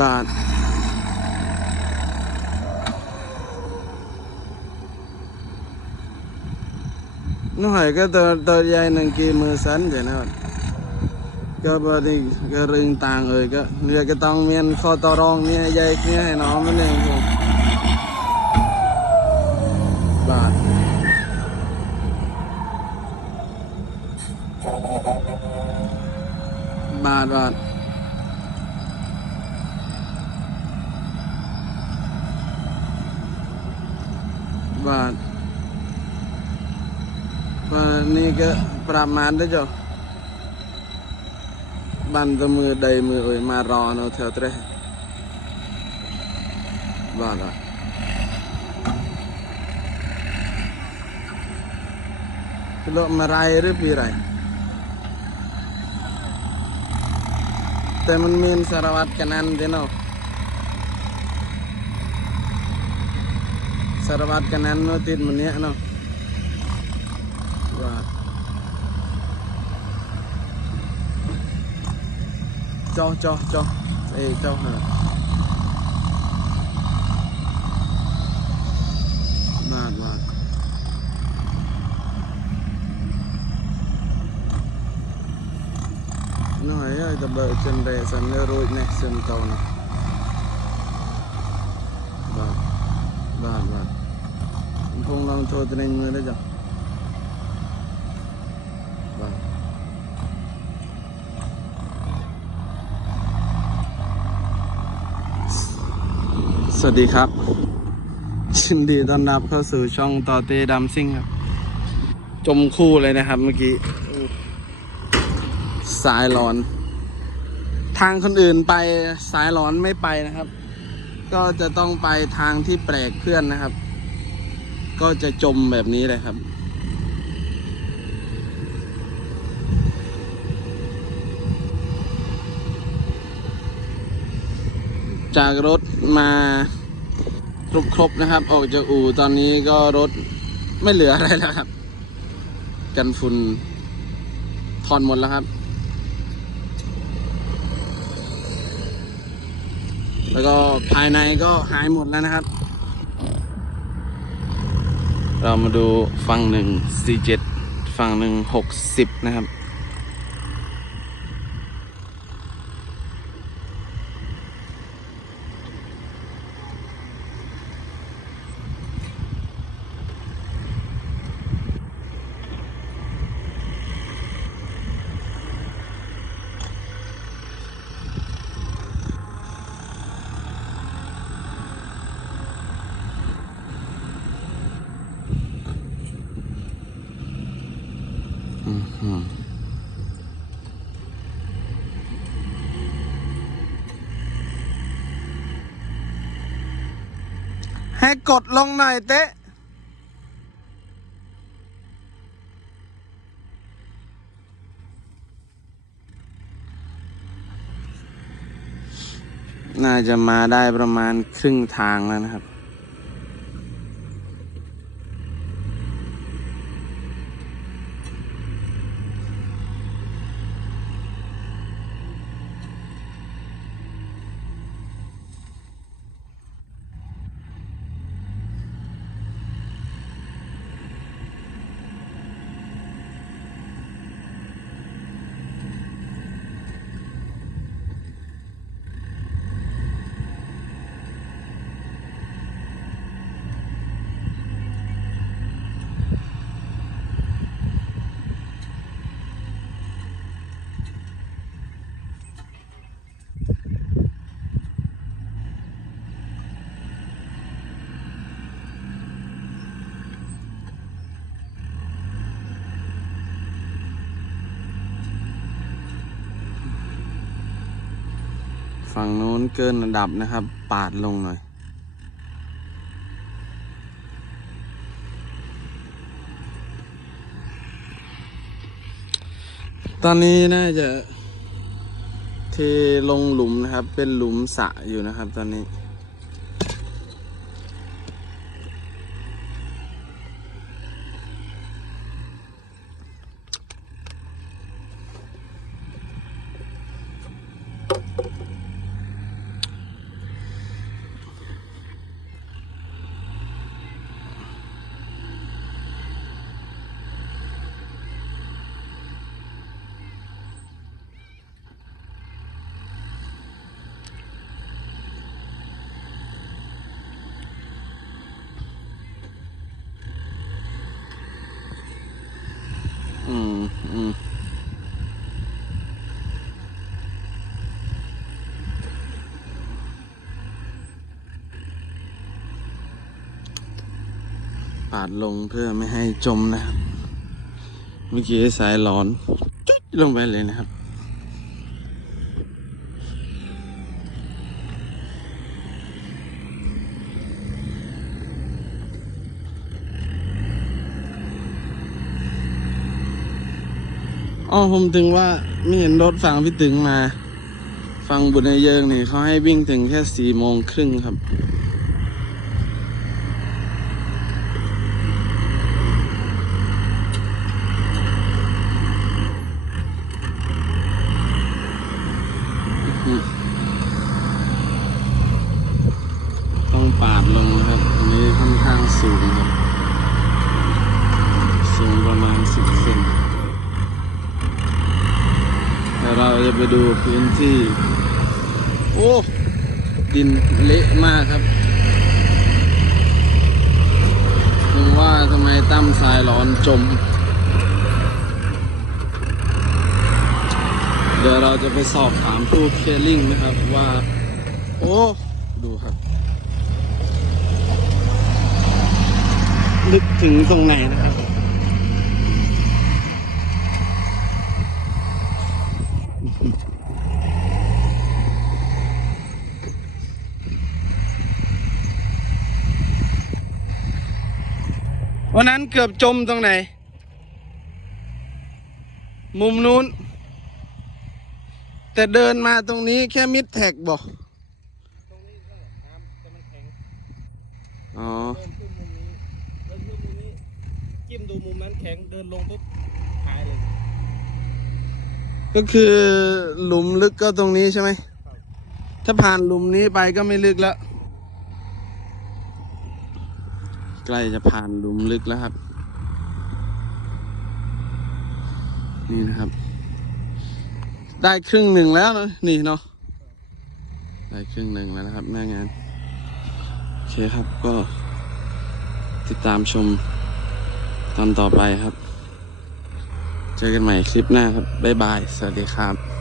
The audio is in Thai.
bạn. Nó hay cái tờ tờ dây nâng kia mưa sánh vậy nè. Cái bờ đi cái rừng tàng rồi cái bây cái tông miên kho to rong nha dây kia hay nó mới nên không bạn. Bạn bạn. នេះក៏ប្រាប់ម៉ានទៅចុះបានទៅមើលដីមើលអុយម៉ារ៉នៅថែត្រេះបាទអត់ទៅលោកមរៃឬពីរៃតែមិនមានសារវត្តកណាន់ទេណូសារវត្តកណាន់នោះទៀតម្នាក់ណូ ตรกันนั่นเด้เนาะสารวัตรกันนั่นเนาะติดมันเนี้ย บิดจนเรสันเนรูดเนี่ยซึมเตางสวัสดีครับชินดีต้อนรับเข้าสู่ช่องต่อเตดัมซิ่งครับ จมคู่เลยนะครับเมื่อกี้สายร้อน ทางคนอื่นไปสายร้อนไม่ไปนะครับ ก็จะต้องไปทางที่แปลกเพื่อนนะครับ ก็จะจมแบบนี้เลยครับ จากรถมาครบครบๆนะครับ ออกจากอู่ตอนนี้ก็รถไม่เหลืออะไรแล้วครับ กันฝุ่นถอนหมดแล้วครับ แล้วก็ภายในก็หายหมดแล้วนะครับ เรามาดูฝั่งหนึ่งสี่เจ็ดฝั่งหนึ่งหกสิบนะครับ ให้กดลงหน่อยเตะน่าจะมาได้ประมาณครึ่งทางแล้วนะครับ ฝั่งนู้นเกินระดับนะครับ ปาดลงหน่อย ตอนนี้น่าจะเทลงหลุมนะครับ เป็นหลุมสะอยู่นะครับตอนนี้ อืมอืมปาดลงเพื่อไม่ให้จมนะครับ เมื่อกี้สายหลอนจุดลงไปเลยนะครับ อ๋อผมถึงว่าไม่เห็นรถฝั่งพี่ตึงมาฟังบุญในเยิงนี่เขาให้วิ่งถึงแค่สี่โมงครึ่งครับ ต้องปาดลงนะครับ อันนี้ค่อนข้างสูงครับ สูงประมาณสิบเซนเดี๋ยวเราจะไปดูพื้นที่ โอ้ ดินเละมากครับผมว่าทำไมตั้มทรายร้อนจม เดี๋ยวเราจะไปสอบถามผู้เคลียร์ลิงนะครับว่า โอ้ ดูครับนึกถึงตรงไหนนะครับ วันนั้นเกือบจมตรงไหน มุมนู้น แต่เดินมาตรงนี้แค่มิดแท็กบอกตรงนี้ก็น้ำแต่มันแข็งอ๋อ เดินขึ้นมุมนี้เดินขึ้นมุมนี้จิ้มดูมุมนั้นแข็งเดินลงปุ๊บหายเลยก็คือหลุมลึกก็ตรงนี้ใช่ไหม ถ้าผ่านหลุมนี้ไปก็ไม่ลึกแล้ว ใกล้จะผ่านหลุมลึกแล้วครับ นี่นะครับ ได้ครึ่งหนึ่งแล้วนะนี่เนาะได้ครึ่งหนึ่งแล้วนะครับหน้างานโอเคครับก็ติดตามชมตอนต่อไปครับ เจอกันใหม่คลิปหน้าครับ บ๊ายบาย สวัสดีครับ